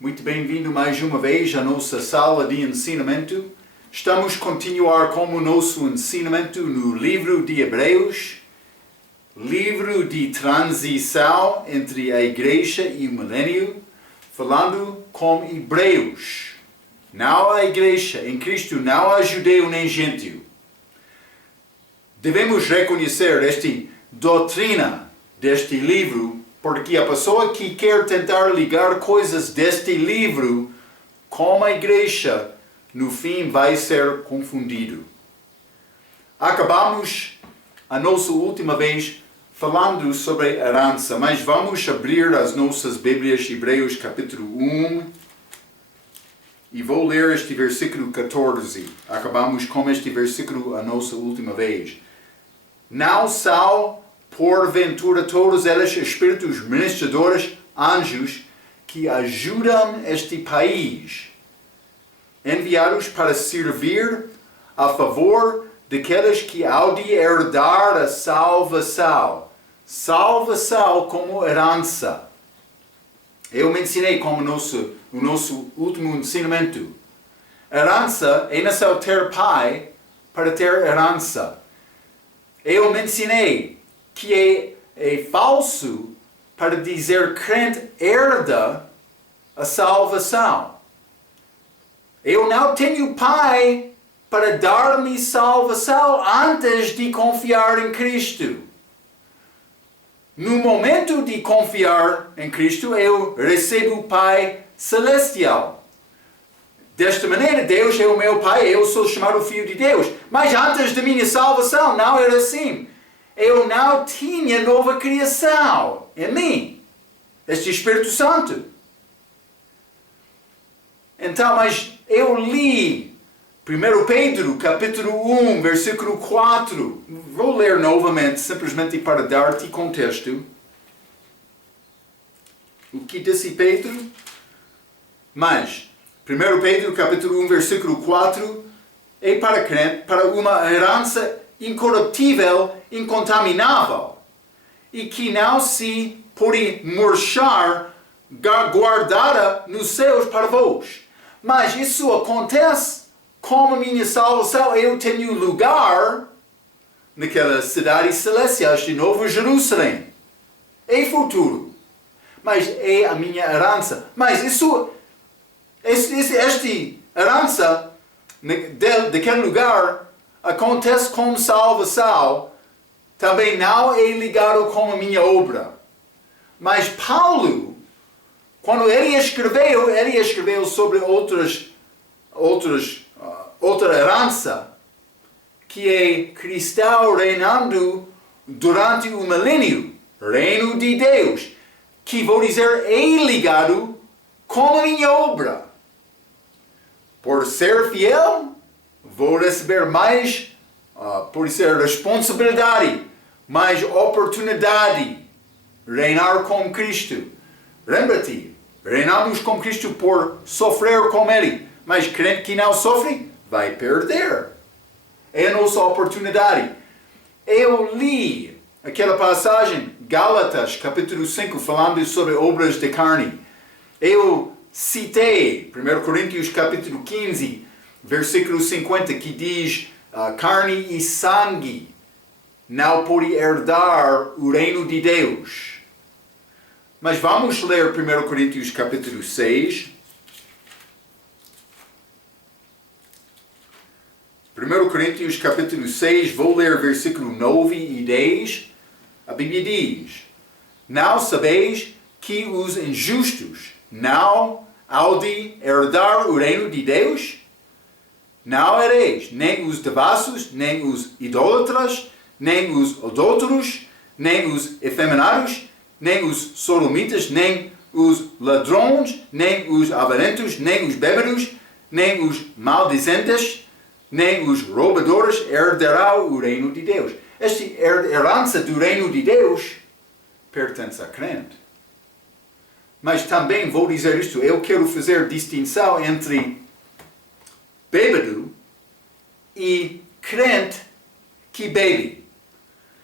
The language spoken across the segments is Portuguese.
Muito bem-vindo mais uma vez à nossa sala de ensinamento. Estamos a continuar com o nosso ensinamento no livro de Hebreus, livro de transição entre a igreja e o milênio, falando com hebreus. Não a igreja em Cristo, não há judeu nem gentio. Devemos reconhecer esta doutrina deste livro, porque a pessoa que quer tentar ligar coisas deste livro com a igreja, no fim vai ser confundido. Acabamos a nossa última vez falando sobre herança, mas vamos abrir as nossas Bíblias, Hebreus capítulo 1, e vou ler este versículo 14. Acabamos com este versículo a nossa última vez. Não são porventura todos eles espíritos ministradores, anjos, que ajudam este país, enviados para servir a favor daqueles que hão de herdar a salvação. Salvação como herança. Eu mencionei como o nosso último ensinamento. Herança é não só ter pai para ter herança. Eu mencionei que é falso para dizer crente herda a salvação. Eu não tenho pai para dar-me salvação antes de confiar em Cristo. No momento de confiar em Cristo, eu recebo o Pai Celestial. Desta maneira, Deus é o meu Pai, eu sou chamado Filho de Deus. Mas antes da minha salvação, não era assim. Eu não tinha nova criação em mim. Este Espírito Santo. Então, mas eu li 1 Pedro, capítulo 1, versículo 4. Vou ler novamente, simplesmente para dar-te contexto. O que disse Pedro? Mas, 1 Pedro, capítulo 1, versículo 4, é para crente, para uma herança incorruptível, incontaminável, e que não se pode murchar, guardada nos céus para vós. Mas isso acontece como a minha salvação. Eu tenho lugar naquela cidade celestial de Novo Jerusalém. É futuro. Mas é a minha herança. Mas esta herança daquele lugar acontece como salvação. Também não é ligado com a minha obra. Mas Paulo, quando ele escreveu sobre outra herança, que é Cristo reinando durante o milênio, reino de Deus, que vou dizer é ligado com a minha obra. Por ser fiel, vou receber mais, por ser responsabilidade, mais oportunidade, reinar com Cristo. Lembra-te, reinamos com Cristo por sofrer com Ele. Mas crente que não sofre, vai perder. É a nossa oportunidade. Eu li aquela passagem, Gálatas, capítulo 5, falando sobre obras de carne. Eu citei 1 Coríntios, capítulo 15, versículo 50, que diz, carne e sangue não podem herdar o reino de Deus. Mas vamos ler 1 Coríntios, capítulo 6, 1 Coríntios capítulo 6, vou ler versículo 9 e 10. A Bíblia diz: não sabeis que os injustos não hão de herdar o reino de Deus? Não ereis nem os devassos, nem os idólatras, nem os adúlteros, nem os efeminados, nem os sodomitas, nem os ladrões, nem os avarentos, nem os bêbados, nem os maldizentes, nem os roubadores herdarão o reino de Deus. Esta herança do reino de Deus pertence a crente. Mas também vou dizer isto, eu quero fazer distinção entre bêbado e crente que bebe.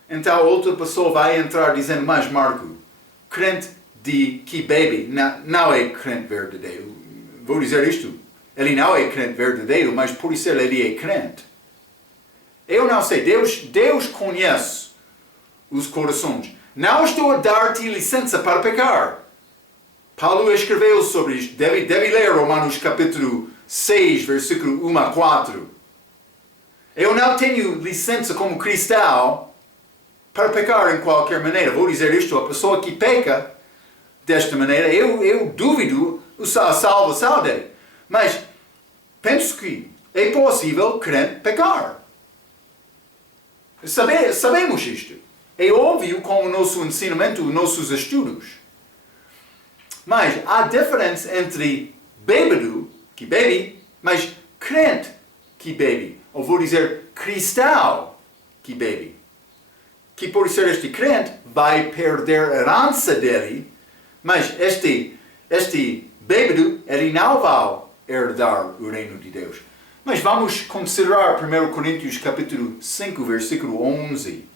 Então outra pessoa vai entrar dizendo, mas Marco, crente de que bebe não é crente verdadeiro. Vou dizer isto. Ele não é crente verdadeiro, mas por isso ele é crente. Eu não sei. Deus conhece os corações. Não estou a dar-te licença para pecar. Paulo escreveu sobre isto. Deve ler Romanos capítulo 6, versículo 1 a 4. Eu não tenho licença como cristão para pecar em qualquer maneira. Vou dizer isto, a pessoa que peca desta maneira, eu duvido a salvação dele. Mas penso que é possível crente pecar. Sabemos isto. É óbvio com o nosso ensinamento, os nossos estudos. Mas há diferença entre bêbado, que bebe, mas crente que bebe. Ou vou dizer cristão que bebe. Que por ser este crente vai perder a herança dele, mas este bêbado, ele não vai herdar o reino de Deus. Mas vamos considerar 1 Coríntios capítulo 5, versículo 11.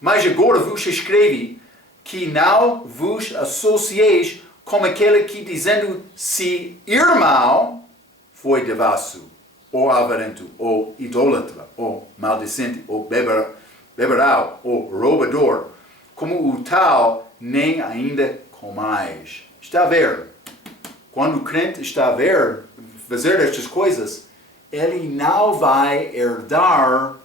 Mas agora vos escrevi que não vos associeis com aquele que dizendo se irmão foi devasso, ou avarento, ou idólatra, ou maldicente, ou beberau, ou roubador, como o tal nem ainda comais. Está a ver? Quando o crente está a ver, fazer estas coisas, ele não vai herdar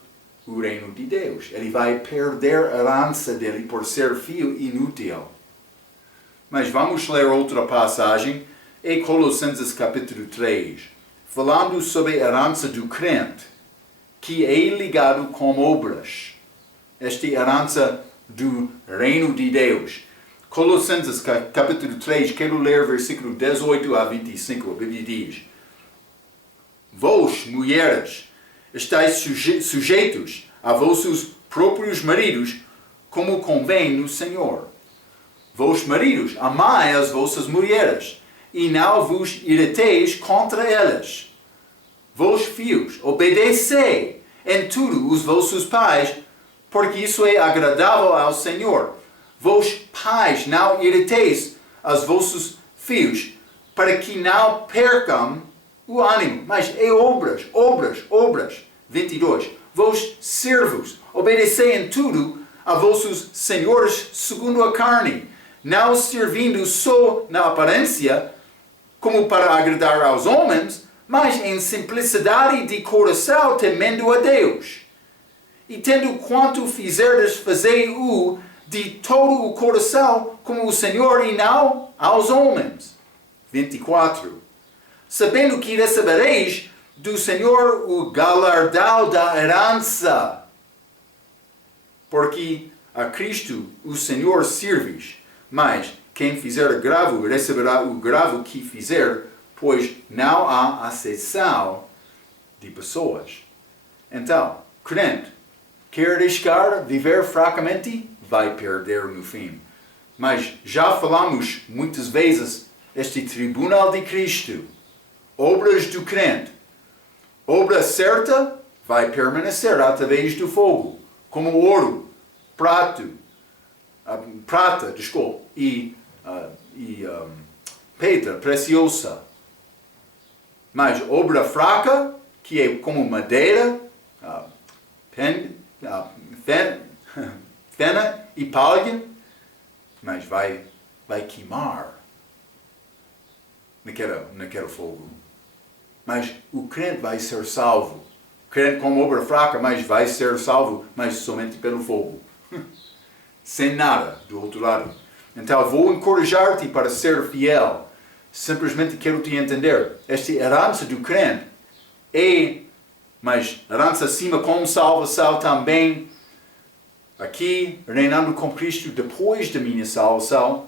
o reino de Deus. Ele vai perder a herança dele por ser filho inútil. Mas vamos ler outra passagem, em Colossenses capítulo 3, falando sobre a herança do crente, que é ligado com obras. Esta herança do reino de Deus. Colossenses capítulo 3, quero ler versículo 18 a 25, a Bíblia diz: Vós, mulheres, estáis sujeitos a vossos próprios maridos, como convém no Senhor. Vós, maridos, amai as vossas mulheres, e não vos irriteis contra elas. Vós, filhos, obedecei em tudo os vossos pais, porque isso é agradável ao Senhor. Vós, pais, não irriteis aos vossos filhos, para que não percam o ânimo. Mas é obras. 22. Vós, servos, obedecei em tudo a vossos senhores segundo a carne, não servindo só na aparência, como para agradar aos homens, mas em simplicidade de coração, temendo a Deus. E tendo quanto fizerdes, fazei-o de todo o coração, como o Senhor e não aos homens. 24. Sabendo que recebereis do Senhor o galardão da herança, porque a Cristo o Senhor servis, mas quem fizer agravo receberá o agravo que fizer, pois não há acessão de pessoas. Então, crente, quer arriscar viver fracamente, vai perder no fim. Mas já falamos muitas vezes, este tribunal de Cristo, obras do crente, obra certa vai permanecer através do fogo, como ouro, prata, e pedra preciosa. Mas obra fraca, que é como madeira, fena e palha, mas vai queimar naquele fogo. Mas o crente vai ser salvo. O crente com obra fraca, mas vai ser salvo, mas somente pelo fogo. Sem nada do outro lado. Então vou encorajar-te para ser fiel. Simplesmente quero te entender. Esta herança do crente é, mas herança acima com salvação também. Aqui, reinando com Cristo depois da minha salvação,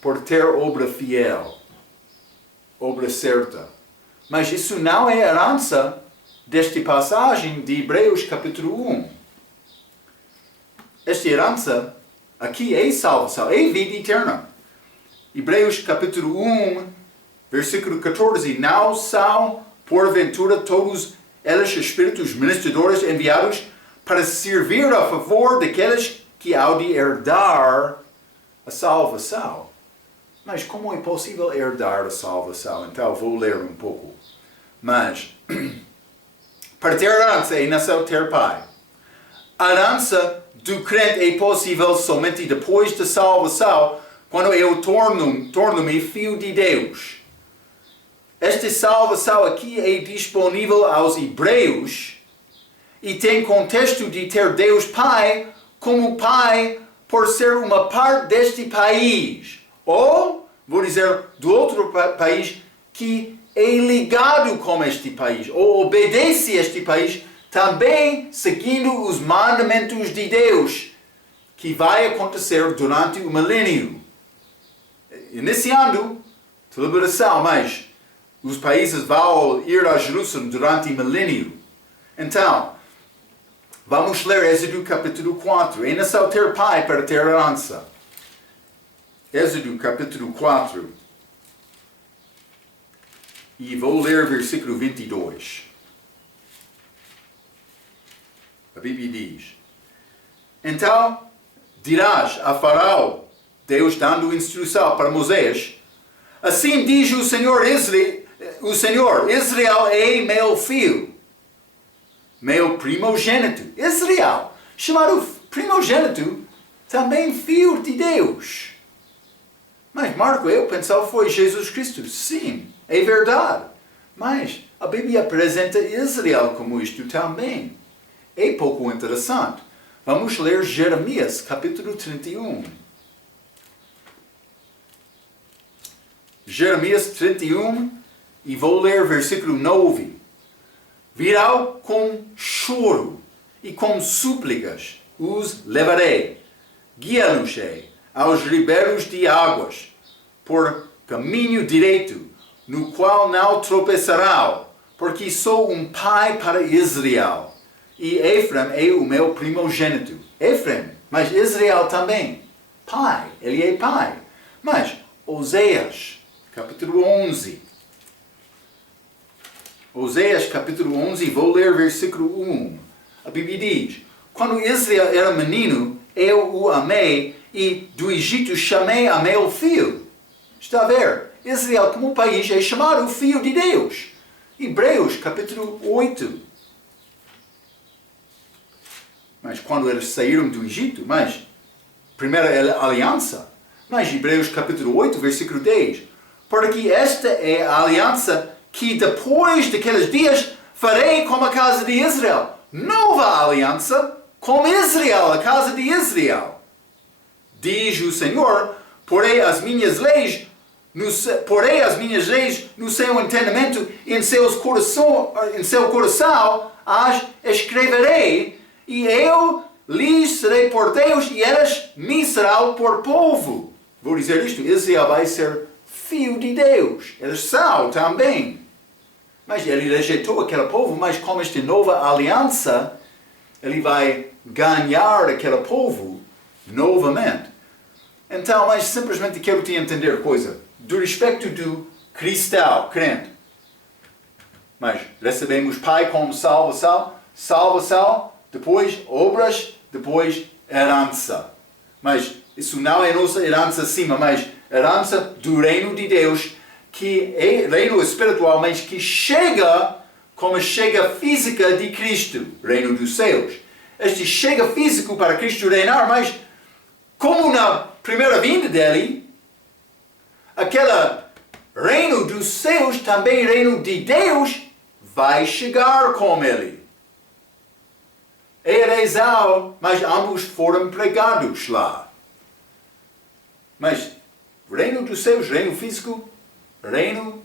por ter obra fiel, obra certa. Mas isso não é herança desta passagem de Hebreus capítulo 1. Esta herança aqui é salvação, é vida eterna. Hebreus capítulo 1, versículo 14. Não são, porventura, todos eles espíritos ministradores enviados para servir a favor daqueles que hão de herdar a salvação. Mas como é possível herdar a salvação? Então vou ler um pouco. Mas, para ter herança é necessário ter pai. A herança do crente é possível somente depois da salvação, quando eu torno-me filho de Deus. Esta salvação aqui é disponível aos hebreus e tem contexto de ter Deus Pai como Pai por ser uma parte deste país. Ou, vou dizer, do outro país que é ligado com este país, ou obedece a este país, também seguindo os mandamentos de Deus, que vai acontecer durante o milênio. Iniciando a liberação, mas os países vão ir a Jerusalém durante o milênio. Então, vamos ler Êxodo capítulo 4. É necessário ter pai para ter herança. Êxodo capítulo 4. E vou ler versículo 22. A Bíblia diz: Então dirás a Faraó, Deus dando instrução para Moisés, assim diz o Senhor, Israel é meu filho, meu primogênito. Israel, chamado primogênito, também filho de Deus. Mas Marco, eu pensava foi Jesus Cristo. Sim, é verdade. Mas a Bíblia apresenta Israel como isto também. É pouco interessante. Vamos ler Jeremias, capítulo 31. Jeremias 31, e vou ler versículo 9. Virão com choro e com súplicas os levarei, guiá-los-ei aos ribeiros de águas, por caminho direito, no qual não tropeçarão, porque sou um pai para Israel, e Efraim é o meu primogênito. Efraim, mas Israel também, pai, ele é pai. Mas Oséias, capítulo 11. Oséias, capítulo 11, vou ler versículo 1. A Bíblia diz: Quando Israel era menino, eu o amei, e do Egito chamei a meu filho. Está a ver? Israel, como país, é chamado filho de Deus. Hebreus, capítulo 8. Mas quando eles saíram do Egito, mas primeira aliança. Mas Hebreus, capítulo 8, versículo 10. Porque esta é a aliança que depois daqueles dias farei com a casa de Israel. Nova aliança com Israel, a casa de Israel. Diz o Senhor: porei as minhas leis no seu entendimento e em seu coração as escreverei, e eu lhes serei por Deus e eles me serão por povo. Vou dizer isto: Israel vai ser filho de Deus. Eles são também. Mas ele rejeitou aquele povo, mas com esta nova aliança, ele vai ganhar aquele povo novamente. Então, mas simplesmente quero te entender coisa. Do respeito do cristão, crente. Mas recebemos Pai como salvação, depois obras, depois herança. Mas isso não é nossa herança acima, mas herança do reino de Deus, que é reino espiritual, mas que chega como chega física de Cristo, reino dos céus. Este chega físico para Cristo reinar, mas como na primeira vinda dele, aquele reino dos céus, também reino de Deus, vai chegar com ele. É Israel, mas ambos foram pregados lá. Mas reino dos céus, reino físico, reino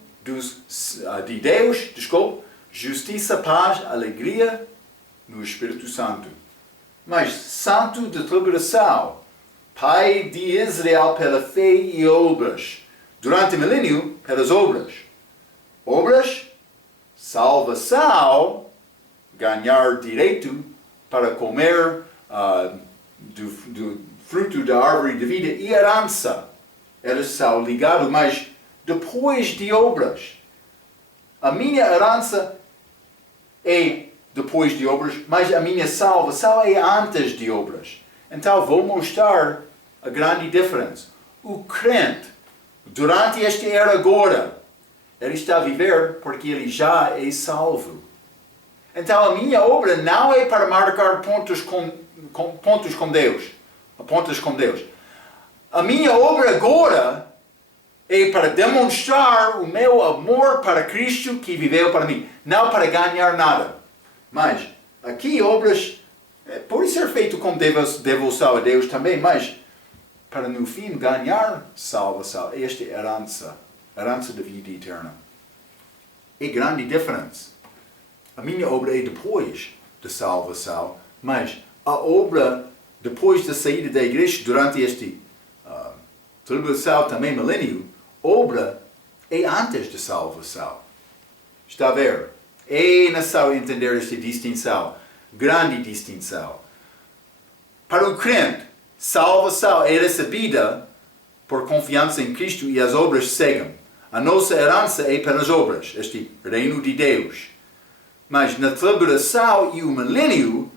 de Deus, justiça, paz, alegria no Espírito Santo. Mas santo de liberação, Pai de Israel pela fé e obras. Durante o milênio, pelas obras. Obras, salvação, ganhar direito para comer do fruto da árvore de vida e herança. Eles são ligados, mas depois de obras. A minha herança é depois de obras, mas a minha salvação é antes de obras. Então vou mostrar a grande diferença. O crente, Durante esta era agora, ele está a viver porque ele já é salvo. Então a minha obra não é para marcar pontos com Deus. Pontos com Deus. A minha obra agora é para demonstrar o meu amor para Cristo que viveu para mim. Não para ganhar nada. Mas aqui obras podem ser feitas com devoção a Deus também, mas para no fim ganhar salvação. Esta é a herança da vida eterna. É grande diferença. A minha obra é depois da salvação, mas a obra depois da saída da igreja durante este tribulação também milênio, obra é antes da salvação. Está a ver? É necessário entender esta distinção, grande distinção. Para o crente, salvação é recebida por confiança em Cristo e as obras seguem. A nossa herança é pelas obras, este reino de Deus. Mas na tribulação e o milênio,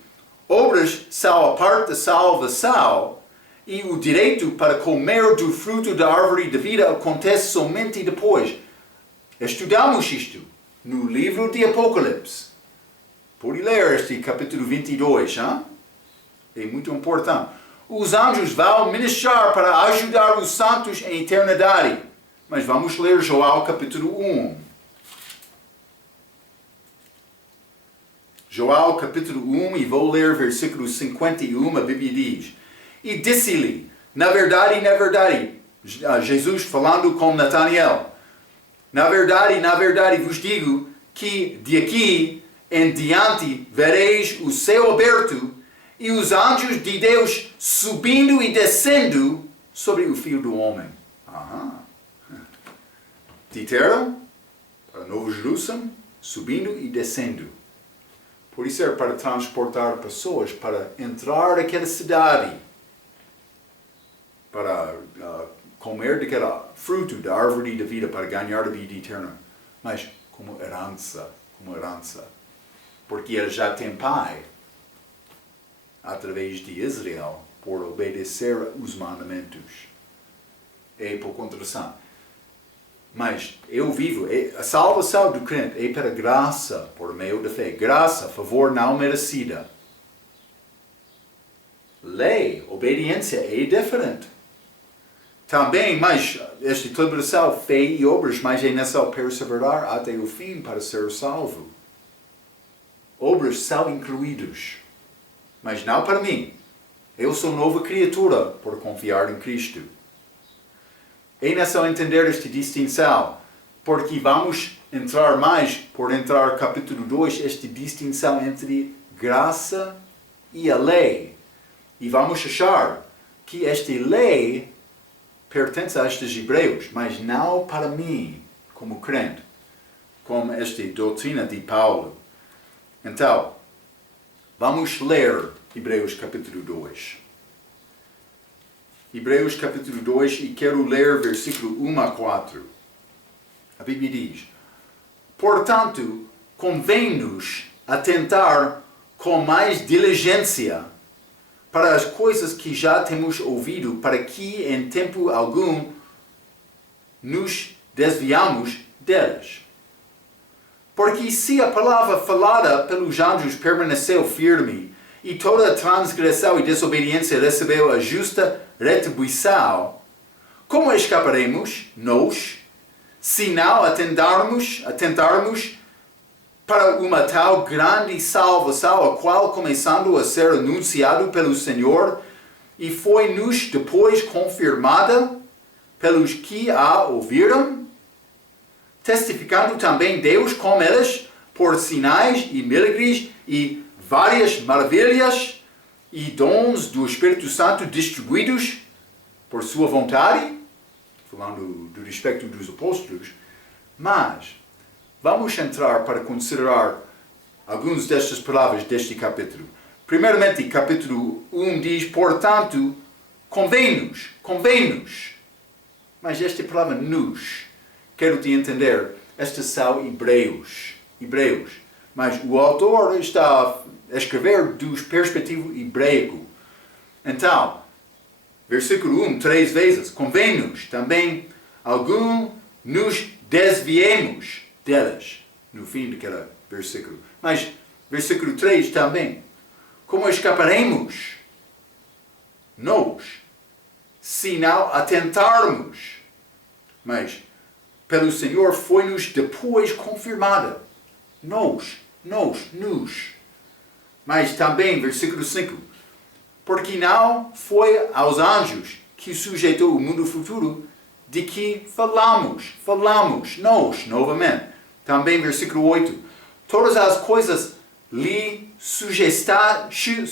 obras são a parte da salvação e o direito para comer do fruto da árvore da vida acontece somente depois. Estudamos isto no livro de Apocalipse. Pode ler este capítulo 22, hein? É muito importante. Os anjos vão ministrar para ajudar os santos em eternidade. Mas vamos ler João capítulo 1. João capítulo 1 e vou ler versículo 51, a Bíblia diz: E disse-lhe, na verdade, Jesus falando com Natanael, na verdade vos digo que de aqui em diante vereis o céu aberto e os anjos de Deus subindo e descendo sobre o Filho do Homem. De terra para Novo Jerusalém, subindo e descendo. Por isso é para transportar pessoas, para entrar naquela cidade, para comer daquele fruto da árvore da vida, para ganhar a vida eterna. Mas como herança. Porque ele já tem pai, através de Israel, por obedecer os mandamentos. É por contração. Mas eu vivo, a salvação do crente é para graça, por meio da fé. Graça, favor não merecida. Lei, obediência é diferente. Também, mas esta tribulação, fé e obras, mas é necessário perseverar até o fim para ser salvo. Obras são incluídas, mas não para mim. Eu sou nova criatura por confiar em Cristo. É necessário entender esta distinção, porque vamos entrar mais, por entrar capítulo 2, esta distinção entre graça e a lei. E vamos achar que esta lei pertence a estes hebreus, mas não para mim, como crente, como esta doutrina de Paulo. Então, vamos ler Hebreus capítulo 2. Hebreus capítulo 2, e quero ler versículo 1 a 4. A Bíblia diz: Portanto, convém-nos atentar com mais diligência para as coisas que já temos ouvido, para que em tempo algum nos desviamos delas. Porque se a palavra falada pelos anjos permaneceu firme, e toda transgressão e desobediência recebeu a justa retribuição, como escaparemos, nós, se não atentarmos para uma tal grande salvação, a qual, começando a ser anunciado pelo Senhor, e foi-nos depois confirmada pelos que a ouviram, testificando também Deus com eles, por sinais e milagres e várias maravilhas e dons do Espírito Santo distribuídos por sua vontade, falando do respeito dos apóstolos. Mas vamos entrar para considerar algumas destas palavras deste capítulo. Primeiramente, capítulo 1 diz, portanto, convém-nos. Mas esta palavra nos, quero te entender, estas são hebreus. Mas o autor está a escrever do perspectivo hebraico. Então, versículo 1, 3 vezes, convém-nos. Também algum nos desviemos delas, no fim daquele versículo. Mas, versículo 3 também. Como escaparemos nós, se não atentarmos? Mas, pelo Senhor foi-nos depois confirmada. Nos. Mas também, versículo 5. Porque não foi aos anjos que sujeitou o mundo futuro de que falamos, nós, novamente. Também, versículo 8. Todas as coisas lhe sujeitaste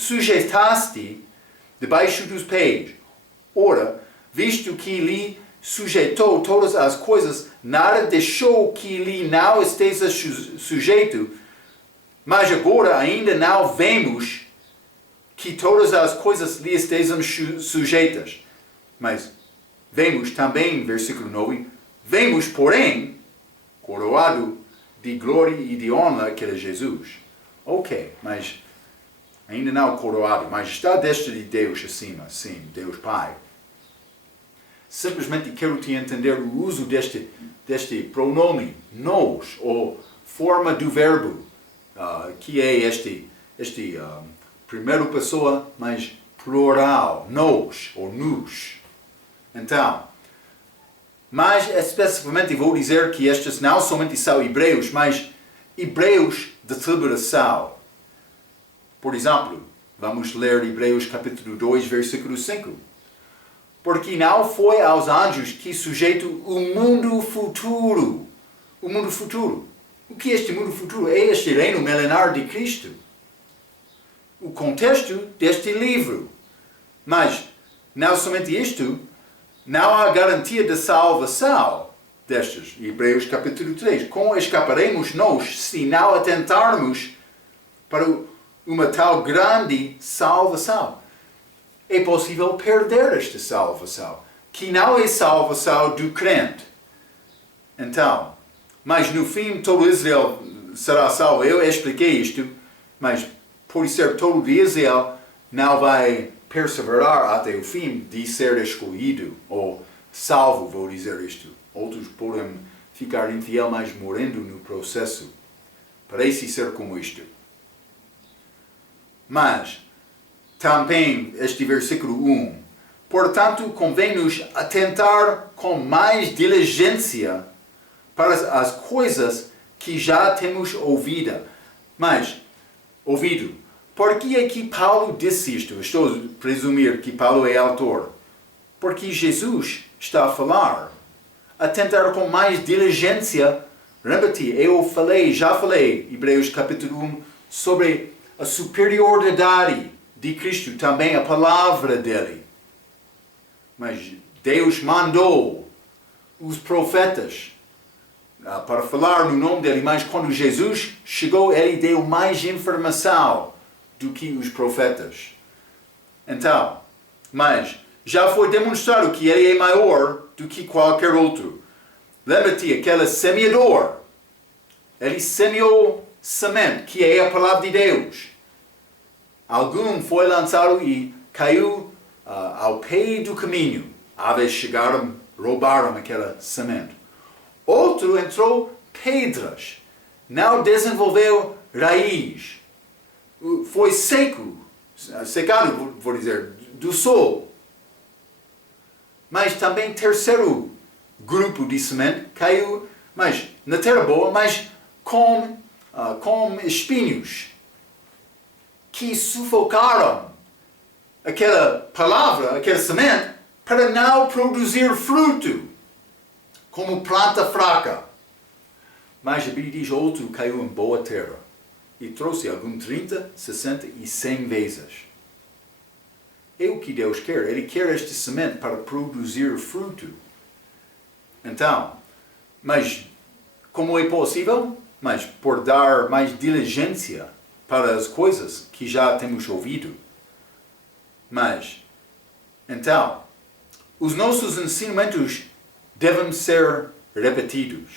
debaixo dos pés. Ora, visto que lhe sujeitou todas as coisas, nada deixou que lhe não esteja sujeito, mas agora ainda não vemos que todas as coisas lhe estejam sujeitas. Mas vemos também, versículo 9, vemos, porém, coroado de glória e de honra que era Jesus. Ok, mas ainda não coroado, mas está destra de Deus acima, sim, Deus Pai. Simplesmente quero te entender o uso deste pronome, nós, ou forma do verbo, que é este primeira pessoa, mas plural, nós, ou nos. Então, mais especificamente vou dizer que estes não somente são hebreus, mas hebreus de tribulação. Por exemplo, vamos ler Hebreus capítulo 2, versículo 5. Porque não foi aos anjos que sujeito o mundo futuro. O mundo futuro. O que é este mundo futuro? É este reino milenar de Cristo. O contexto deste livro. Mas, não somente isto, não há garantia de salvação destes. Hebreus capítulo 3. Como escaparemos nós se não atentarmos para uma tal grande salvação? É possível perder esta salvação, que não é salvação do crente. Então, mas no fim todo Israel será salvo. Eu expliquei isto, mas por ser todo de Israel não vai perseverar até o fim de ser escolhido, ou salvo, vou dizer isto. Outros podem ficar infiel, mas morrendo no processo. Parece ser como isto. Mas, também este versículo 1. Portanto, convém-nos atentar com mais diligência para as coisas que já temos ouvido. Por que é que Paulo disse isto? Estou a presumir que Paulo é autor. Porque Jesus está a falar. Atentar com mais diligência. Lembra-te, já falei, Hebreus capítulo 1, sobre a superioridade de Cristo, também a palavra dele. Mas Deus mandou os profetas para falar no nome dele, mas quando Jesus chegou, ele deu mais informação do que os profetas. Então, mas já foi demonstrado que ele é maior do que qualquer outro. Lembra-te, aquele semeador, ele semeou semente, que é a palavra de Deus. Algum foi lançado e caiu ao pé do caminho. Aves chegaram, roubaram aquela semente. Outro entrou pedras. Não desenvolveu raiz. Foi secado, vou dizer, do sol. Mas também terceiro grupo de semente caiu, mas na terra boa, mas com espinhos, que sufocaram aquela palavra, aquela semente, para não produzir fruto, como planta fraca. Mas a Bíblia diz, outro caiu em boa terra, e trouxe algum 30, 60 e 100 vezes. É o que Deus quer. Ele quer esta semente para produzir fruto. Então, mas como é possível? Mas por dar mais diligência para as coisas que já temos ouvido. Mas, então, os nossos ensinamentos devem ser repetidos.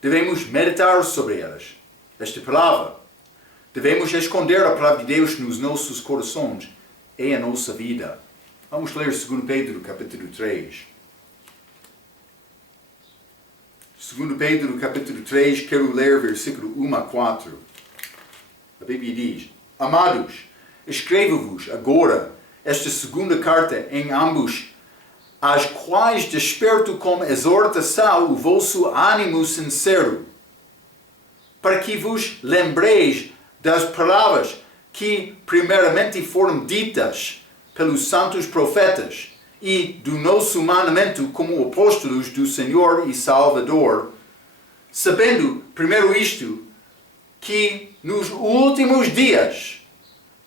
Devemos meditar sobre elas. Esta palavra. Devemos esconder a palavra de Deus nos nossos corações. É a nossa vida. Vamos ler 2 Pedro, capítulo 3. Segundo Pedro, capítulo 3, quero ler versículo 1 a 4. A Bíblia diz: Amados, escrevo-vos agora esta segunda carta em ambos, as quais desperto com exortação o vosso ânimo sincero, para que vos lembreis das palavras que primeiramente foram ditas pelos santos profetas, e do nosso mandamento como apóstolos do Senhor e Salvador, sabendo, primeiro isto, que nos últimos dias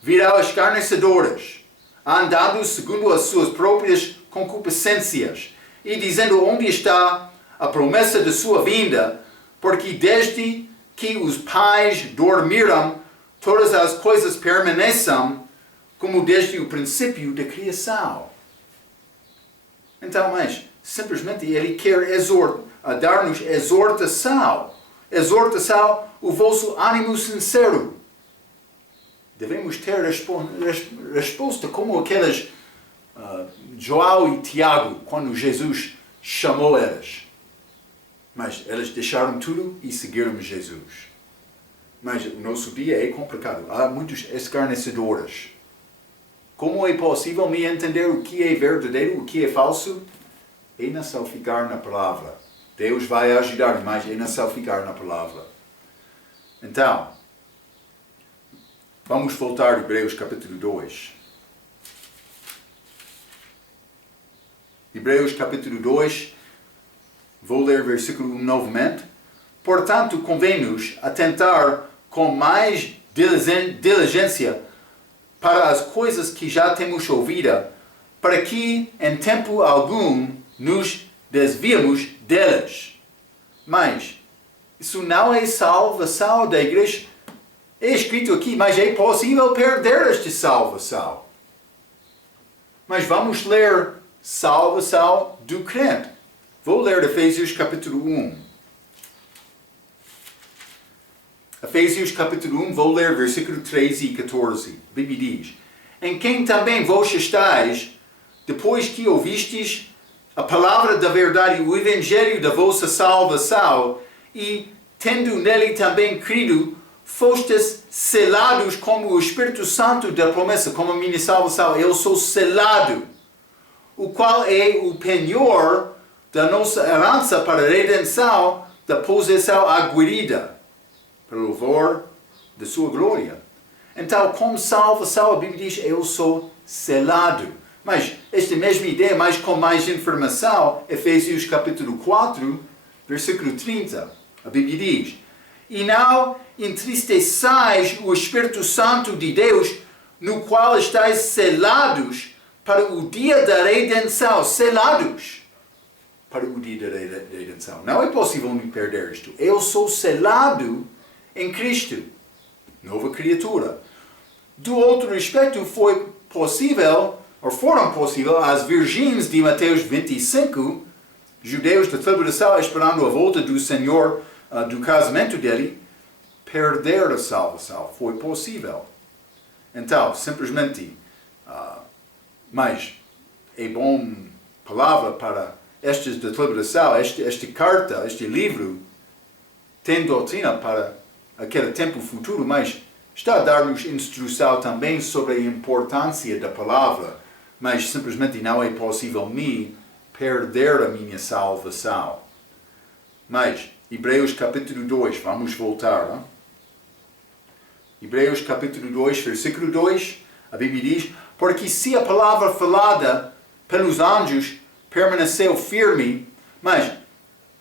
virão escarnecedores, andando segundo as suas próprias concupiscências, e dizendo onde está a promessa de sua vinda, porque desde que os pais dormiram, todas as coisas permanecem como desde o princípio da criação. Então, mas, simplesmente ele quer dar-nos exortação, o vosso ânimo sincero. Devemos ter resposta como aquelas João e Tiago, quando Jesus chamou elas. Mas elas deixaram tudo e seguiram Jesus. Mas o nosso dia é complicado. Há muitos escarnecedores. Como é possível me entender o que é verdadeiro, o que é falso? É não só ficar na palavra. Deus vai ajudar, mas é não só ficar na palavra. Então, vamos voltar a Hebreus capítulo 2. Hebreus capítulo 2, vou ler versículo 1 novamente. Portanto, convém-nos atentar com mais diligência para as coisas que já temos ouvido, para que em tempo algum nos desviemos delas. Mas isso não é salvação da igreja. É escrito aqui, mas é possível perder esta salvação. Mas vamos ler salvação do crente. Vou ler Efésios capítulo 1. Efésios capítulo 1, vou ler versículo 13 e 14. A Bíblia diz: Em quem também vós estáis, depois que ouvistes a palavra da verdade, o evangelho da vossa salvação, e tendo nele também crido, fostes selados como o Espírito Santo da promessa, como a minha salvação. Eu sou selado, o qual é o penhor da nossa herança para a redenção da possessão adquirida, para o louvor da sua glória. Então, como salvação, a Bíblia diz: eu sou selado. Mas esta mesma ideia, mas com mais informação, Efésios capítulo 4, versículo 30. A Bíblia diz: E não entristeçais o Espírito Santo de Deus, no qual estáis selados para o dia da redenção. Selados para o dia da redenção. Não é possível me perder isto. Eu sou selado em Cristo, nova criatura. Do outro aspecto, foram possíveis as virgens de Mateus 25, judeus da tribulação esperando a volta do Senhor, do casamento dele, perder a salvação. Foi possível. Então, simplesmente, mas é bom palavra para estes da tribulação, esta carta, este livro, tem doutrina para aquele tempo futuro, mas está a dar-nos instrução também sobre a importância da palavra, mas simplesmente não é possível me perder a minha salvação. Mas, Hebreus capítulo 2, vamos voltar. Hein? Hebreus capítulo 2, versículo 2, a Bíblia diz: Porque se a palavra falada pelos anjos permaneceu firme, mas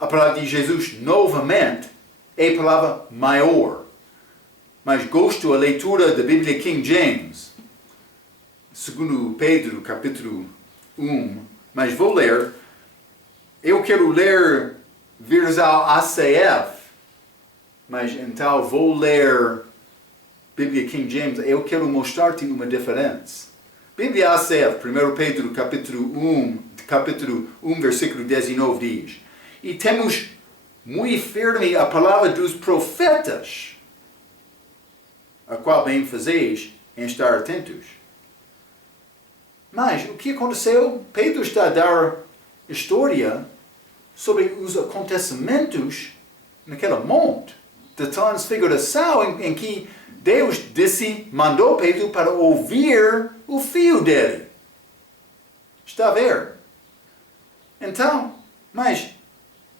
a palavra de Jesus novamente é a palavra maior. Mas gosto a leitura da Bíblia King James, segundo Pedro, capítulo 1. Mas vou ler. Eu quero ler versão ACF, mas então vou ler Bíblia King James. Eu quero mostrar-te uma diferença. Bíblia ACF, 1 Pedro, capítulo 1, versículo 19 diz: E temos muito firme a palavra dos profetas, a qual bem fazeis em estar atentos. Mas o que aconteceu? Pedro está a dar história sobre os acontecimentos naquele monte de transfiguração em que Deus mandou Pedro para ouvir o filho dele. Está a ver? Então,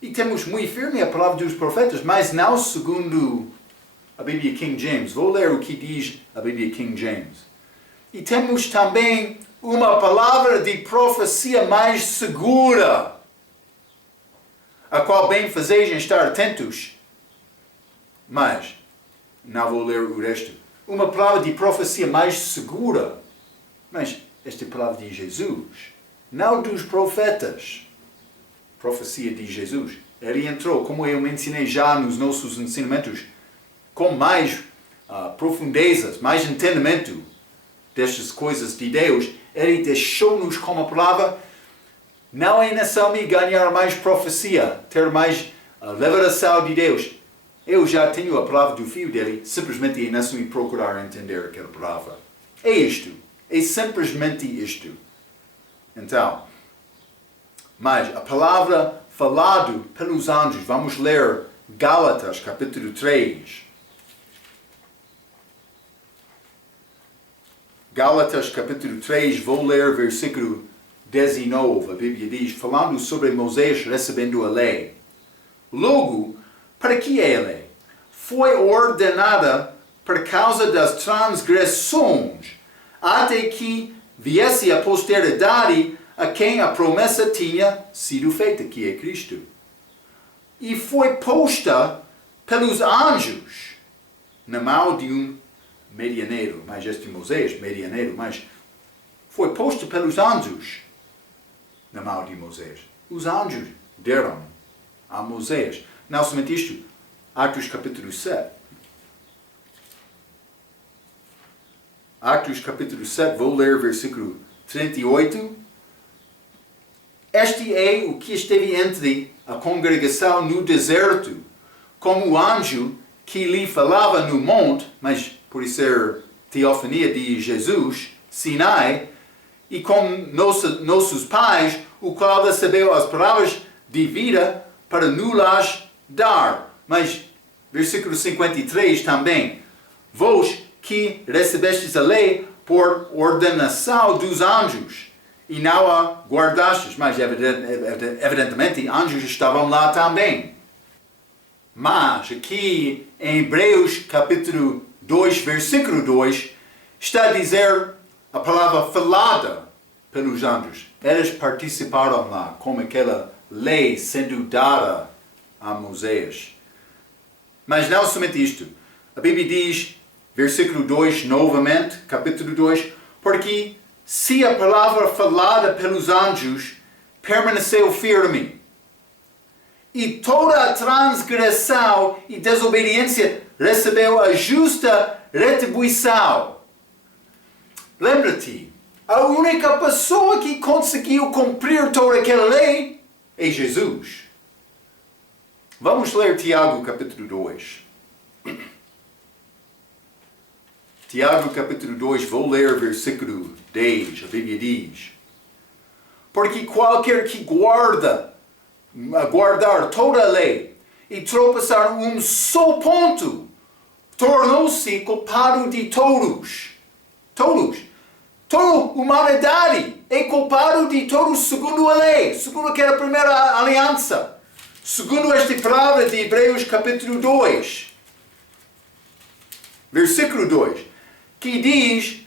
e temos muito firme a palavra dos profetas, mas não segundo a Bíblia King James. Vou ler o que diz a Bíblia King James. E temos também uma palavra de profecia mais segura, a qual bem fazeis em estar atentos. Mas, não vou ler o resto. Uma palavra de profecia mais segura. Mas, esta é a palavra de Jesus, não dos profetas. Profecia de Jesus. Ele entrou, como eu mencionei já nos nossos ensinamentos, com mais profundezas, mais entendimento destas coisas de Deus. Ele deixou-nos com a palavra. Não é necessário ganhar mais profecia, ter mais revelação de Deus. Eu já tenho a palavra do Filho dele, simplesmente é necessário procurar entender aquela palavra. É isto. É simplesmente isto. Então, mas a palavra falado pelos anjos, vamos ler Gálatas, capítulo 3. Gálatas, capítulo 3, vou ler versículo 19. A Bíblia diz, falando sobre Moisés recebendo a lei. Logo, para que é a lei? Foi ordenada por causa das transgressões, até que viesse a posteridade a quem a promessa tinha sido feita, que é Cristo. E foi posta pelos anjos na mão de um medianeiro, mas este Moisés, medianeiro, mas foi posta pelos anjos na mão de Moisés. Os anjos deram a Moisés. Não somente isto, Atos capítulo 7. Atos capítulo 7, vou ler versículo 38. Este é o que esteve entre a congregação no deserto, como o anjo que lhe falava no monte, mas por ser teofania de Jesus, Sinai, e com nossos pais, o qual recebeu as palavras de vida para nos dar. Mas, versículo 53 também, vós que recebestes a lei por ordenação dos anjos, e não a guardastes, mas evidentemente anjos estavam lá também. Mas aqui em Hebreus capítulo 2, versículo 2, está a dizer a palavra falada pelos anjos. Eles participaram lá, como aquela lei sendo dada a Moisés. Mas não somente isto. A Bíblia diz, versículo 2, novamente, capítulo 2, porque se a palavra falada pelos anjos permaneceu firme, e toda a transgressão e desobediência recebeu a justa retribuição. Lembra-te, a única pessoa que conseguiu cumprir toda aquela lei é Jesus. Vamos ler Tiago capítulo 2. Tiago capítulo 2, vou ler versículo 10, a Bíblia diz: porque qualquer que guardar toda a lei e tropeçar só ponto, tornou-se culpado de todos. Todos. Toda a humanidade é culpado de todos segundo a lei, segundo aquela primeira aliança. Segundo esta palavra de Hebreus capítulo 2, versículo 2, que diz,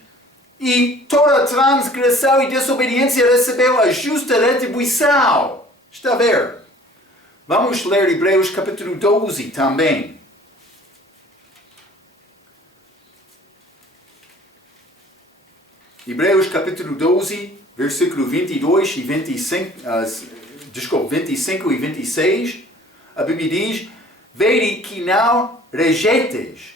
e toda transgressão e desobediência recebeu a justa retribuição. Está a ver? Vamos ler Hebreus capítulo 12 também. Hebreus capítulo 12, versículo 22 e 25, 25 e 26, a Bíblia diz, vede que não rejeites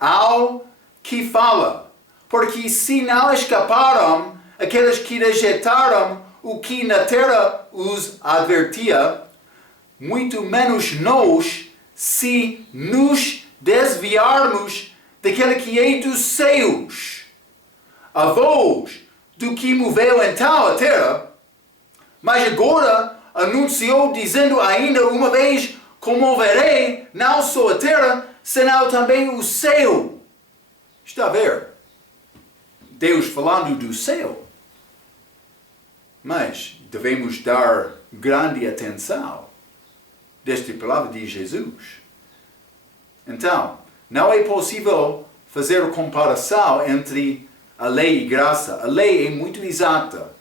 ao que fala, porque se não escaparam aqueles que rejeitaram o que na terra os advertia, muito menos nós, se nos desviarmos daquele que é dos céus. A voz do que moveu então a terra, mas agora anunciou dizendo ainda uma vez, comoverei não só a terra, senão também o céu. Está a ver? Deus falando do céu. Mas devemos dar grande atenção desta palavra de Jesus. Então, não é possível fazer comparação entre a lei e graça. A lei é muito exata.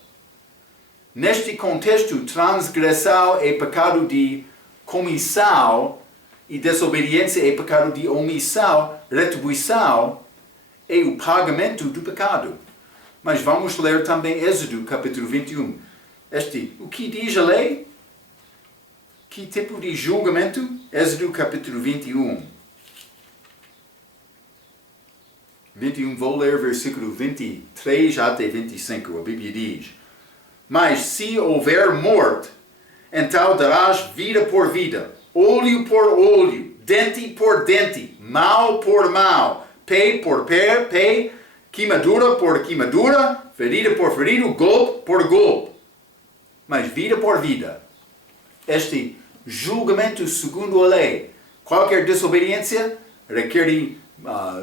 Neste contexto, transgressão é pecado de comissão e desobediência é pecado de omissão. Retribuição é o pagamento do pecado. Mas vamos ler também Êxodo, capítulo 21. O que diz a lei? Que tipo de julgamento? Êxodo, capítulo 21. 21, vou ler versículo 23 até 25. A Bíblia diz: Mas se houver morte, então darás vida por vida, olho por olho, dente por dente, mão por mão, pé por pé, queimadura por queimadura, ferida por ferida, golpe por golpe. Mas vida por vida. Este julgamento segundo a lei. Qualquer desobediência requer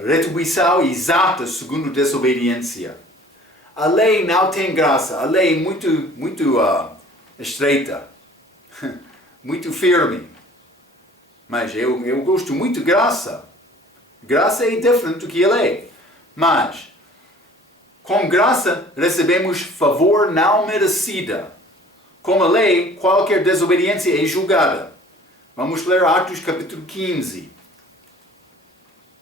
retribuição exata segundo desobediência. A lei não tem graça. A lei é muito estreita. Muito firme. Mas eu gosto muito de graça. Graça é diferente do que a lei. Mas, com graça, recebemos favor não merecida. Com a lei, qualquer desobediência é julgada. Vamos ler Atos capítulo 15.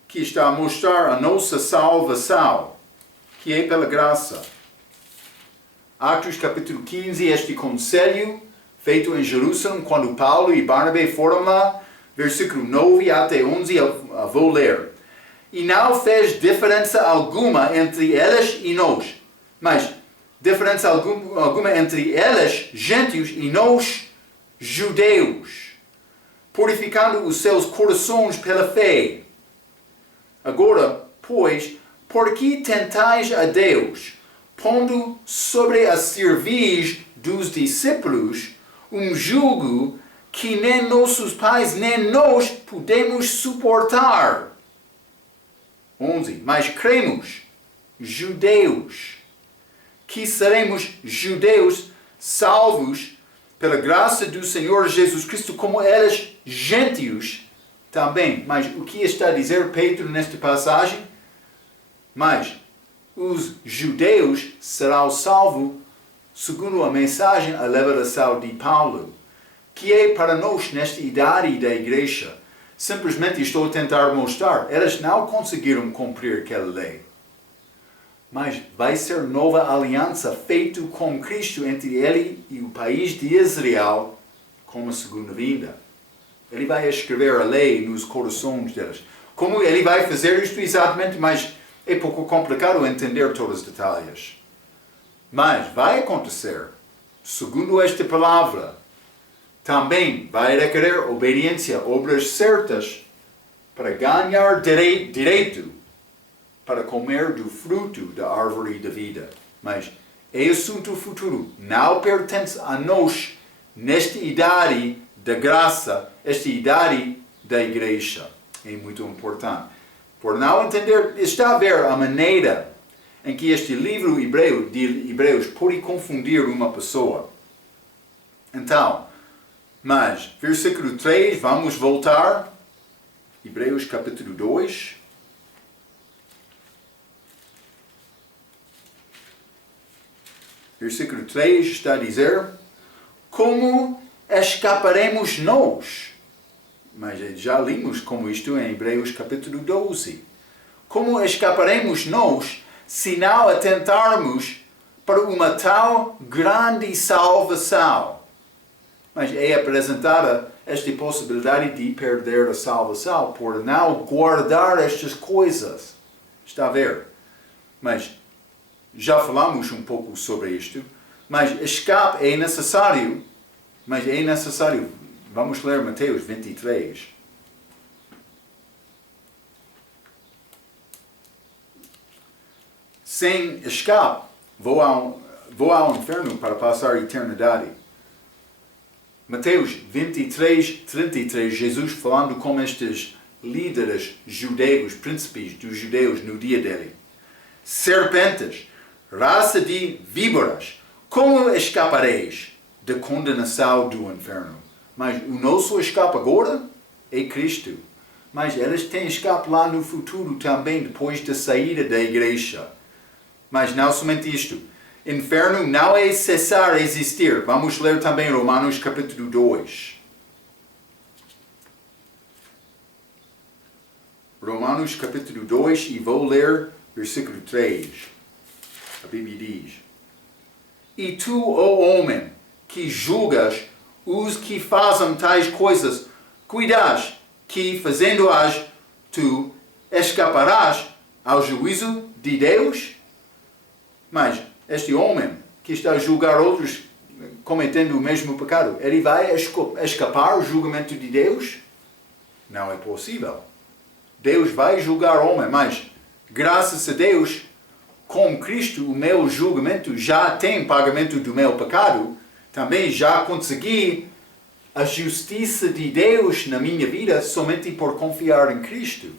Que está a mostrar a nossa salvação, que é pela graça. Atos capítulo 15, este conselho feito em Jerusalém, quando Paulo e Barnabé foram lá, versículo 9 até 11, eu vou ler. E não fez diferença alguma entre eles e nós, mas diferença alguma entre eles, gentios, e nós, judeus, purificando os seus corações pela fé. Agora, pois, por que tentais a Deus, pondo sobre a cerviz dos discípulos um jugo que nem nossos pais nem nós podemos suportar? 11. Mas cremos, judeus, que seremos judeus salvos pela graça do Senhor Jesus Cristo, como eles, gentios, também. Mas o que está a dizer Pedro nesta passagem? Mas os judeus serão salvos segundo a mensagem, a revelação de Paulo, que é para nós nesta idade da igreja. Simplesmente estou a tentar mostrar, eles não conseguiram cumprir aquela lei. Mas vai ser nova aliança feita com Cristo entre ele e o país de Israel como a segunda vinda. Ele vai escrever a lei nos corações deles. Como ele vai fazer isto exatamente, mas é pouco complicado entender todos os detalhes. Mas vai acontecer, segundo esta palavra. Também vai requerer obediência, obras certas, para ganhar direito para comer do fruto da árvore da vida. Mas é assunto futuro, não pertence a nós nesta idade da graça, esta idade da igreja. É muito importante. Por não entender, está a ver a maneira em que este livro de Hebreus pode confundir uma pessoa. Então, mas, versículo 3, vamos voltar. Hebreus capítulo 2. Versículo 3 está a dizer: como escaparemos nós? Mas já limos como isto em Hebreus capítulo 12. Como escaparemos nós se não atentarmos para uma tal grande salvação? Mas é apresentada esta possibilidade de perder a salvação por não guardar estas coisas. Está a ver? Mas já falamos um pouco sobre isto. Mas escape é necessário. Mas é necessário. Vamos ler Mateus 23. Sem escape, vou ao inferno para passar a eternidade. Mateus 23, 33, Jesus falando com estes líderes judeus, príncipes dos judeus no dia dele. Serpentes, raça de víboras, como escapareis da condenação do inferno? Mas o nosso escape agora é Cristo. Mas eles têm escape lá no futuro também, depois da saída da igreja. Mas não somente isto. Inferno não é cessar a existir. Vamos ler também Romanos capítulo 2. Romanos capítulo 2 e vou ler versículo 3. A Bíblia diz: E tu, ó homem, que julgas os que fazem tais coisas, cuidas que, fazendo-as, tu escaparás ao juízo de Deus? Mas este homem que está a julgar outros cometendo o mesmo pecado, ele vai escapar ao julgamento de Deus? Não é possível. Deus vai julgar o homem, mas graças a Deus, com Cristo, o meu julgamento já tem pagamento do meu pecado. Também já consegui a justiça de Deus na minha vida somente por confiar em Cristo.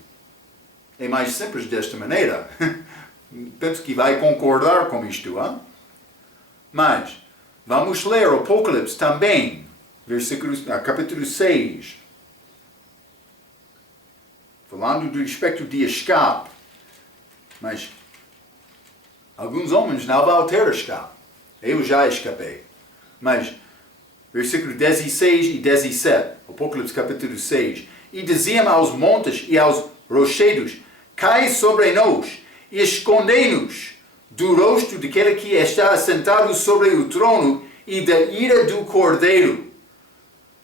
É mais simples desta maneira. Penso que vai concordar com isto, hein? Mas vamos ler o Apocalipse também, capítulo 6. Falando do aspecto de escape. Mas alguns homens não vão ter escape. Eu já escapei. Mas versículo 16 e 17, Apocalipse capítulo 6. E diziam aos montes e aos rochedos: cai sobre nós e escondei-nos do rosto daquele que está assentado sobre o trono e da ira do Cordeiro.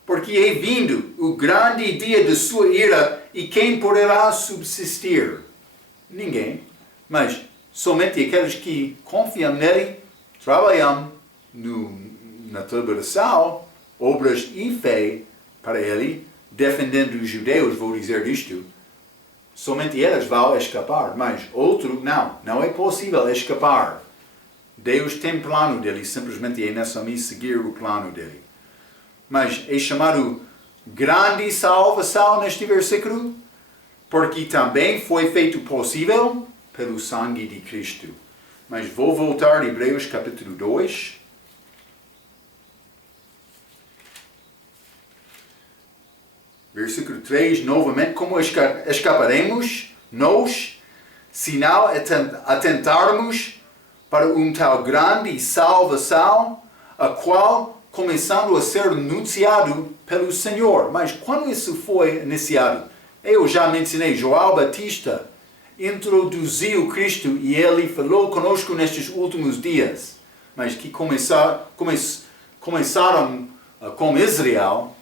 Porque é vindo o grande dia de sua ira, e quem poderá subsistir? Ninguém, mas somente aqueles que confiam nele, trabalham na tribulação, obras e fé para ele, defendendo os judeus, vou dizer isto. Somente eles vão escapar, mas outro não é possível escapar. Deus tem plano dele, simplesmente é necessário seguir o plano dele. Mas é chamado grande salvação neste versículo, porque também foi feito possível pelo sangue de Cristo. Mas vou voltar a Hebreus capítulo 2. Versículo 3, novamente: como escaparemos nós, se não atentarmos para tal grande salvação, a qual começando a ser anunciado pelo Senhor? Mas quando isso foi iniciado? Eu já mencionei, João Batista introduziu Cristo e ele falou conosco nestes últimos dias. Mas que começaram com Israel,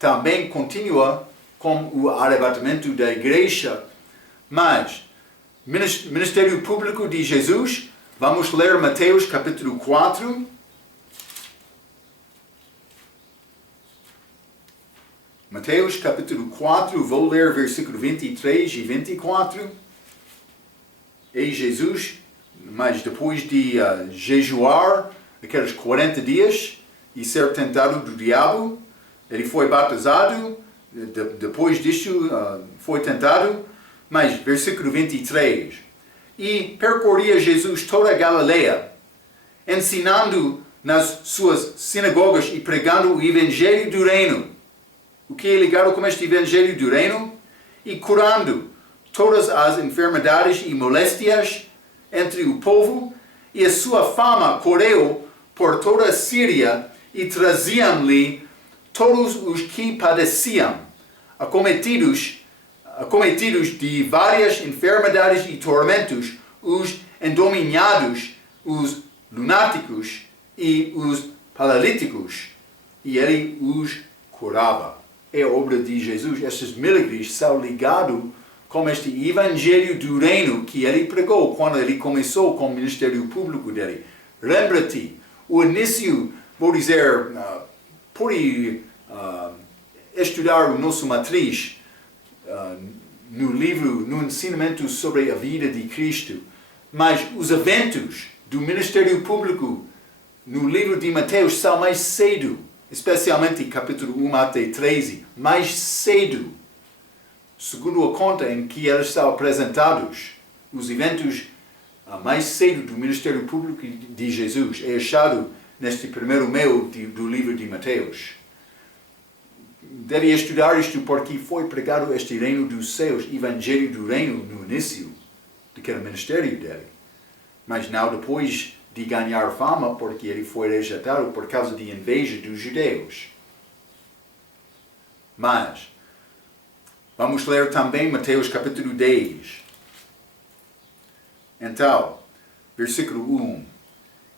também continua com o arrebatamento da igreja. Mas, ministério público de Jesus, vamos ler Mateus capítulo 4. Mateus capítulo 4, vou ler versículo 23 e 24. E Jesus, mas depois de jejuar aqueles 40 dias e ser tentado do diabo, ele foi batizado, depois disso foi tentado, mas versículo 23. E percorria Jesus toda a Galileia, ensinando nas suas sinagogas e pregando o evangelho do reino. O que é ligado com este evangelho do reino? E curando todas as enfermidades e moléstias entre o povo, e a sua fama correu por toda a Síria, e traziam-lhe todos os que padeciam, acometidos de várias enfermidades e tormentos, os endominados, os lunáticos e os paralíticos, e ele os curava. É a obra de Jesus. Estes milagres são ligados com este evangelho do reino que ele pregou quando ele começou com o ministério público dele. Lembra-te, o início, vou dizer, por estudar o nosso matriz no livro, no ensinamento sobre a vida de Cristo, mas os eventos do ministério público no livro de Mateus são mais cedo. especialmente capítulo 1 até 13, mais cedo, segundo a conta em que eles são apresentados, os eventos mais cedo do ministério público de Jesus é achado neste primeiro meio do livro de Mateus. Deve estudar isto porque foi pregado este reino dos céus, evangelho do reino no início daquele ministério dele. Mas não depois de ganhar fama, porque ele foi rejeitado por causa de inveja dos judeus. Mas, vamos ler também Mateus capítulo 10. Então, versículo 1.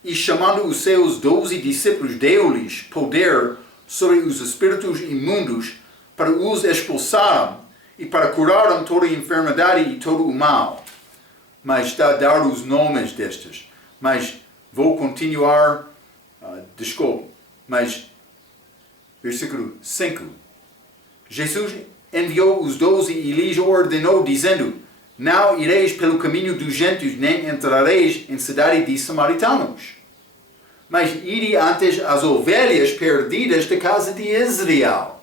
E chamando os seus 12 discípulos, deu-lhes poder sobre os espíritos imundos para os expulsarem e para curarem toda a enfermidade e todo o mal. Mas está a dar os nomes destes. Mas vou continuar, mas versículo 5. Jesus enviou os 12 e lhes ordenou, dizendo: não ireis pelo caminho dos gentios, nem entrareis em cidade de samaritanos. Mas ide antes as ovelhas perdidas da casa de Israel.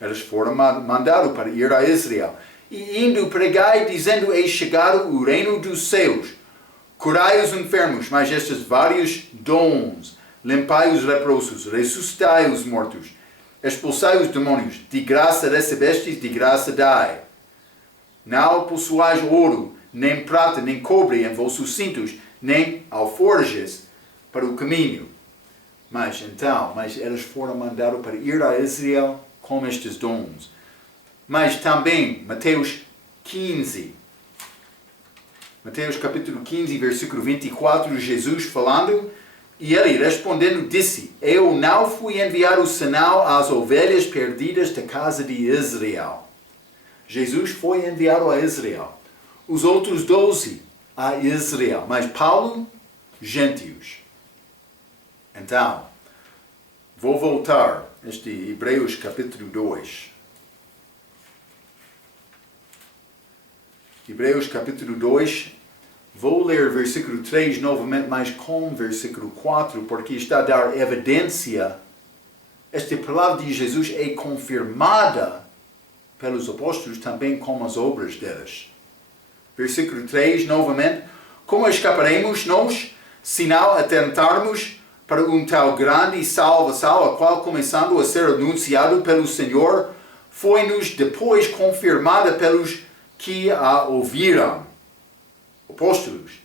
Eles foram mandados para ir a Israel. E indo pregai, dizendo: é chegado o reino dos céus. Curai os enfermos, mas estes vários dons. Limpai os leprosos, ressuscitai os mortos. Expulsai os demônios. De graça recebestes, de graça dai. Não possuais ouro, nem prata, nem cobre em vossos cintos, nem alforjes para o caminho. Mas eles foram mandados para ir a Israel com estes dons. Mas também, Mateus 15. Mateus capítulo 15, versículo 24, Jesus falando, e ele respondendo disse: eu não fui enviar o sinal às ovelhas perdidas da casa de Israel. Jesus foi enviado a Israel. Os outros 12 a Israel. Mas Paulo, gentios. Então, vou voltar a este Hebreus capítulo 2. Hebreus capítulo 2. Vou ler versículo 3 novamente, mas com versículo 4, porque está a dar evidência. Esta palavra de Jesus é confirmada pelos apóstolos também com as obras deles. Versículo 3, novamente. Como escaparemos nós, se não atentarmos para tal grande salvação, a qual, começando a ser anunciado pelo Senhor, foi-nos depois confirmada pelos que a ouviram. Apóstolos.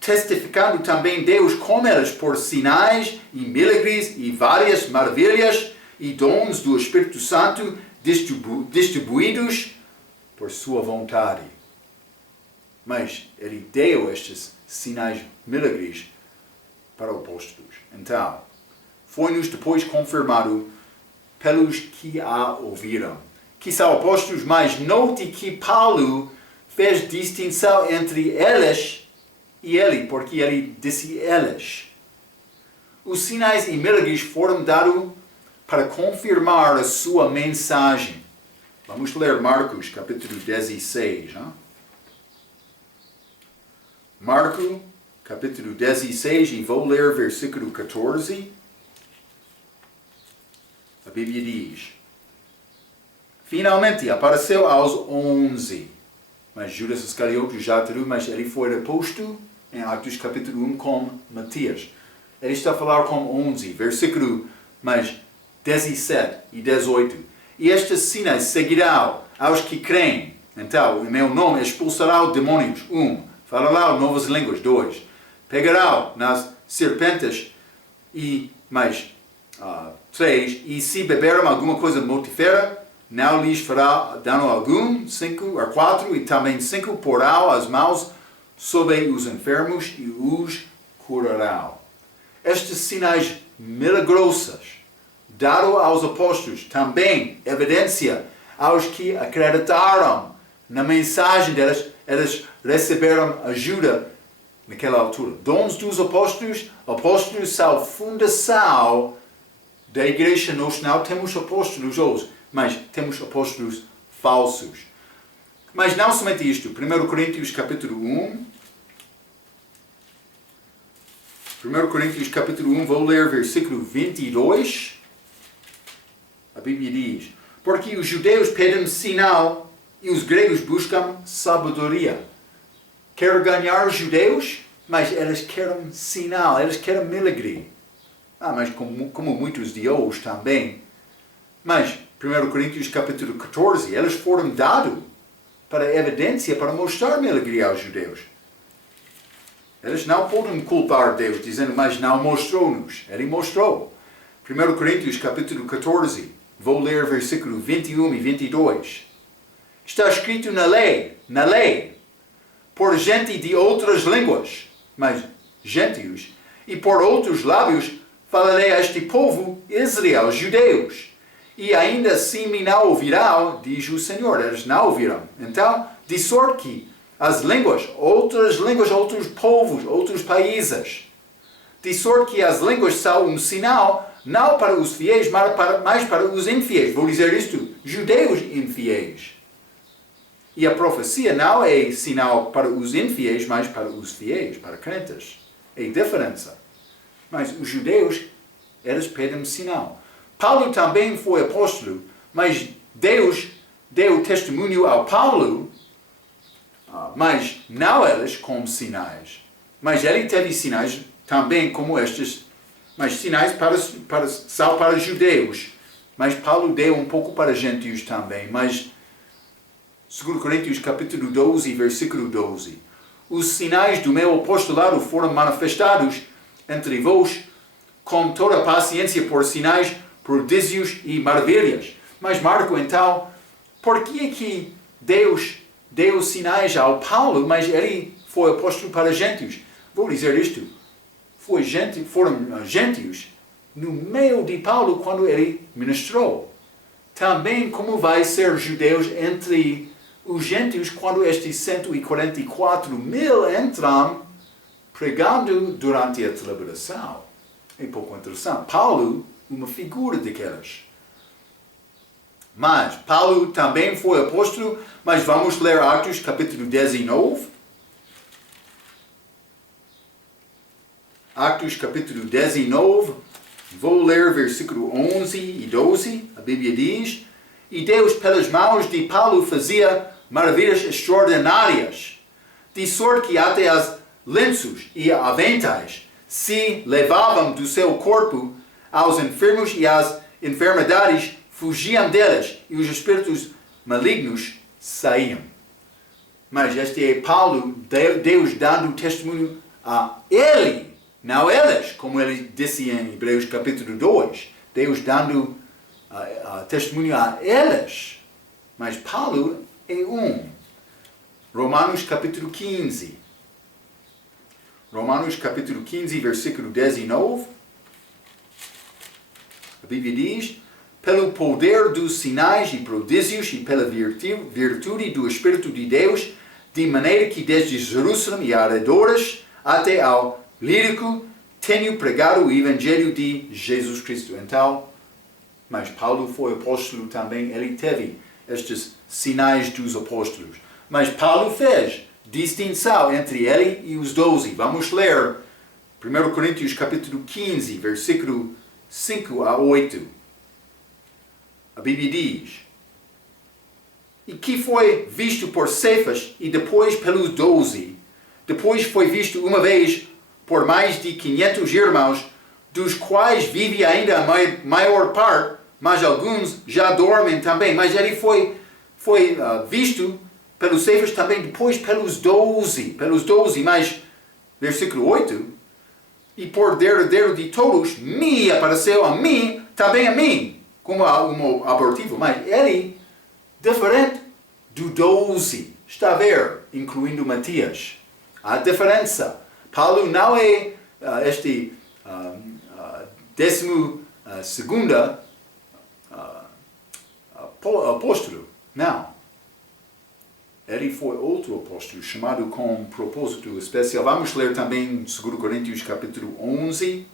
Testificando também Deus com eles por sinais e milagres e várias maravilhas e dons do Espírito Santo distribuídos por sua vontade. Mas ele deu estes sinais milagres para os apóstolos. Então, foi-nos depois confirmado pelos que a ouviram. Que são apóstolos, mas note que Paulo fez distinção entre eles e ele, porque ele disse eles. Os sinais e milagres foram dados para confirmar a sua mensagem. Vamos ler Marcos, capítulo 16. Hein? Marcos, capítulo 16, e vou ler versículo 14. A Bíblia diz: finalmente apareceu aos 11. Mas Judas Iscariote já teve, mas ele foi reposto em Atos capítulo 1 com Matias. Ele está a falar com 11, versículo 17 e 18. E estes sinais seguirão aos que creem. Então, em meu nome expulsarão demônios. 1. Falarão novas línguas. 2. Pegarão nas serpentes. E 3. E se beberem alguma coisa mortífera, não lhes fará dano algum. 5 a 4. E também 5 porão as mãos sobre os enfermos e os curarão. Estes sinais milagrosos dado aos apóstolos, também evidência aos que acreditaram na mensagem deles, eles receberam ajuda naquela altura. Dons dos apóstolos, apóstolos são a fundação da igreja. Nós não temos apóstolos hoje, mas temos apóstolos falsos. Mas não somente isto. 1 Coríntios capítulo 1. 1 Coríntios capítulo 1, vou ler versículo 22. A Bíblia diz, porque os judeus pedem sinal e os gregos buscam sabedoria. Quer ganhar os judeus, mas eles querem sinal, eles querem milagre. Mas como muitos de hoje também. Mas, 1 Coríntios capítulo 14, eles foram dados para evidência, para mostrar milagre aos judeus. Eles não podem culpar Deus, dizendo, mas não mostrou-nos. Ele mostrou. 1 Coríntios capítulo 14, vou ler versículo 21 e 22. Está escrito na lei, por gente de outras línguas, mas gentios, e por outros lábios falarei a este povo, Israel, judeus. E ainda assim me não ouvirão, diz o Senhor. Eles não ouvirão. Então, de sorte que as línguas, outros povos, outros países, de sorte que as línguas são um sinal, não para os fiéis, mas para os infiéis. Vou dizer isto, judeus infiéis. E a profecia não é sinal para os infiéis, mas para os fiéis, para crentes. É diferença. Mas os judeus, eles pedem sinal. Paulo também foi apóstolo, mas Deus deu testemunho ao Paulo, mas não eles como sinais. Mas ele teve sinais também como estes, mas sinais só para judeus. Mas Paulo deu um pouco para gentios também. Mas 2 Coríntios capítulo 12, versículo 12. Os sinais do meu apostolado foram manifestados entre vós com toda a paciência por sinais, prodígios e maravilhas. Mas Marco, então, por que Deus deu sinais ao Paulo, mas ele foi apóstolo para gentios? Vou dizer isto. Foram gentios no meio de Paulo quando ele ministrou. Também como vai ser judeus entre os gentios quando estes 144 mil entram pregando durante a celebração. É pouco interessante. Paulo, uma figura daquelas. Mas Paulo também foi apóstolo, mas vamos ler Atos capítulo 19. Atos capítulo 19, vou ler versículo 11 e 12. A Bíblia diz, e Deus pelas mãos de Paulo fazia maravilhas extraordinárias, de sorte que até as lenços e aventais se levavam do seu corpo aos enfermos e as enfermidades fugiam deles e os espíritos malignos saíam. Mas este é Paulo, Deus dando testemunho a ele, não eles, como ele disse em Hebreus capítulo 2. Deus dando testemunho a eles. Mas Paulo é um. Romanos capítulo 15. Romanos capítulo 15, versículo 19. A Bíblia diz, pelo poder dos sinais e prodígios e pela virtude do Espírito de Deus, de maneira que desde Jerusalém e arredores até ao Lírico tenho pregado o Evangelho de Jesus Cristo. Então, mas Paulo foi apóstolo também, ele teve estes sinais dos apóstolos. Mas Paulo fez distinção entre ele e os 12. Vamos ler 1 Coríntios capítulo 15, versículo 5 a 8. A Bíblia diz, e que foi visto por Cefas e depois pelos 12. Depois foi visto uma vez por mais de 500 irmãos, dos quais vive ainda a maior parte, mas alguns já dormem também. Mas ele foi visto pelos Cefas também depois pelos 12. Mas, versículo 8, e por derradeiro de todos, me apareceu a mim, também a mim, como um abortivo. Mas ele, diferente do 12, está a ver, incluindo Matias. A diferença. Paulo não é este 12º apóstolo. Não. Ele foi outro apóstolo, chamado com um propósito especial. Vamos ler também 2 Coríntios capítulo 11,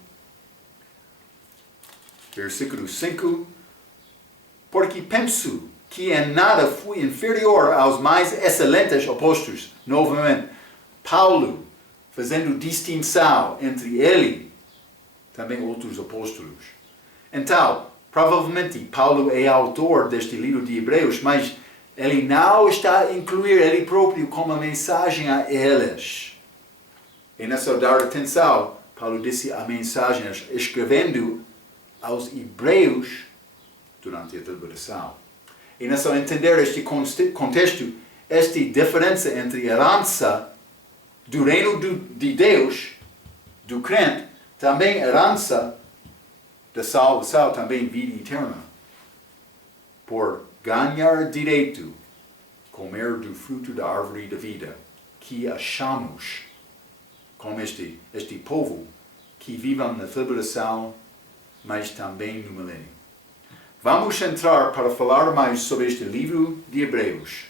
versículo 5. Porque penso que em nada fui inferior aos mais excelentes apóstolos. Novamente, Paulo fazendo distinção entre ele e também outros apóstolos. Então, Provavelmente Paulo é autor deste livro de Hebreus, mas ele não está a incluir ele próprio como mensagem a eles. E nessa dar atenção, Paulo disse a mensagem escrevendo aos hebreus durante a tribulação. E nessa entender este contexto, esta diferença entre herança do reino de Deus, do crente, também herança da salvação, também vida eterna. Por ganhar direito, comer do fruto da árvore da vida, que achamos como este povo que vivem na tribulação, mas também no milênio. Vamos entrar para falar mais sobre este livro de Hebreus,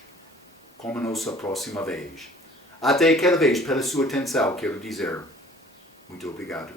como nossa próxima vez. Até aquela vez, pela sua atenção, quero dizer muito obrigado.